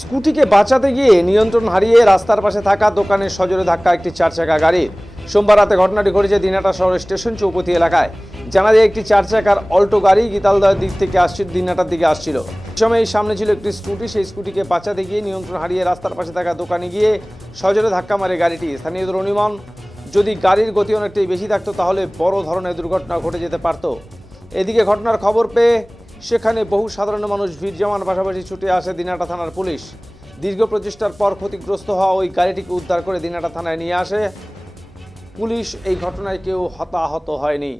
স্কুটিকে বাঁচাতে গিয়ে নিয়ন্ত্রণ হারিয়ে রাস্তার পাশে থাকা দোকানের সজোরে ধাক্কা একটি চারচাকা গাড়ির। সোমবার রাতে ঘটনাটি ঘটেছে দিনহাটা শহরের স্টেশন চৌপতি এলাকায়। জানা যায় একটি চারচাকার অল্টো গাড়ি গীতালদহের দিক থেকে আসছিল, দিনহাটার দিকে আসছিল। এই সময় এই সামনে ছিল একটি স্কুটি, সেই স্কুটিকে বাঁচাতে গিয়ে নিয়ন্ত্রণ হারিয়ে রাস্তার পাশে থাকা দোকানে গিয়ে সজোরে ধাক্কা মারে গাড়িটি। স্থানীয়দের অনুমান, যদি গাড়ির গতি অনেকটাই বেশি থাকতো তাহলে বড় ধরনের দুর্ঘটনা ঘটে যেতে পারত। এদিকে ঘটনার খবর পেয়ে সেখানে বহু সাধারণ মানুষ ভিড় জমানোর পাশাপাশি ছুটে আসে দিনহাটা থানার পুলিশ। দীর্ঘ প্রচেষ্টার পর ক্ষতিগ্রস্ত হওয়া ওই গাড়িটিকে উদ্ধার করে দিনহাটা থানায় নিয়ে আসে পুলিশ। এই ঘটনায় কেউ হতাহত হয়নি।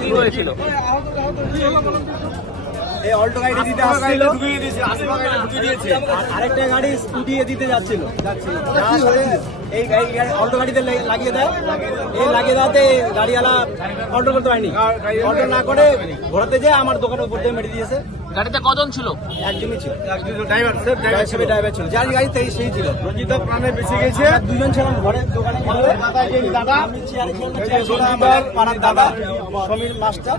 কি হয়েছিল? এই অল্টো গাড়ি দিতে আসছিল, আরেকটা গাড়ি স্কুটি দিতে যাচ্ছিল। এই অল্টো গাড়িতে লাগিয়ে দেয়, এই লাগিয়ে দেওয়াতে গাড়িওয়ালা কন্ট্রোল করতে পারেনি। কন্ট্রোল না করে ঘোরাতে যেয়ে আমার দোকানের উপর দিয়ে মেরে দিয়েছে। গাড়িতে কজন ছিল? একজনই ছিল, ড্রাইভার ছিল। যার গাড়িতে সেই ছিল। রঞ্জিত প্রাণে বেঁচে গেছে। দুজন ছিলাম ঘরে, দোকানে পাড়ার দাদা সমীর মাস্টার,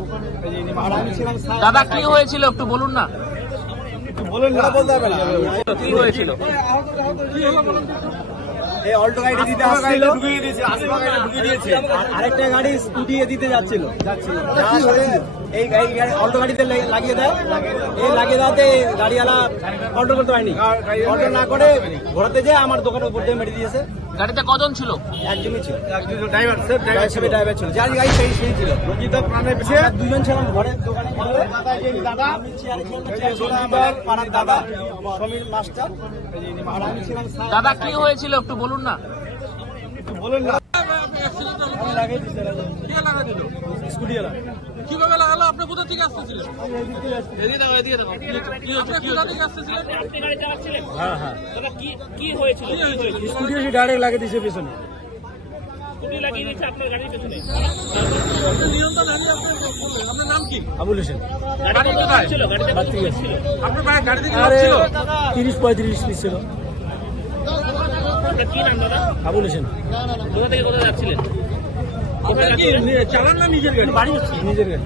আর আমি ছিলাম। দাদা কি হয়েছিল একটু বলুন না। বলুন না, বলতে হবে না। কি হয়েছিল? এই অল্টো গাড়ি দিতে আসছিল, আরেকটা গাড়ি স্কুটি দিতে যাচ্ছিল। এই অল্টো গাড়িতে লাগিয়ে দেয়, এই লাগিয়ে দেওয়াতে গাড়িওয়ালা কন্ট্রোল করতে পারেনি। কন্ট্রোল না করে ঘোরাতে যেয়ে আমার দোকানের উপর দিয়ে মেরে দিয়েছে। গাড়িতে কজন ছিল? একজনই ছিল, ড্রাইভার ছিল। যার গাড়ি সেই ছিল। রঞ্জিত প্রাণে বেঁচে দুজন ছিলাম ঘরে, দোকানে পাড়ার দাদা সমীর মাস্টার, আর আমি ছিলাম। দাদা কি হয়েছিল একটু বলুন না। বলুন না। কিভাবে লাগালো? আপনি কোথা থেকে আসতেছিলেন? ডাইরেক্ট লাগিয়ে দিয়েছে পেছনে। নিয়ন্ত্রণ হারিয়ে আপনার নাম কি? আবুল হোসেন। গাড়ি কোথায় ছিল? আপনার ভাই গাড়ি থেকে 30-35 পিস ছিল। কি নাম দাদা? আবুল হোসেন। কোথা থেকে কোথায় যাচ্ছিলেন? আপনার কি চালান না নিজের গাড়ি? নিজের গাড়ি।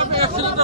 আপনি অ্যাক্সিডেন্ট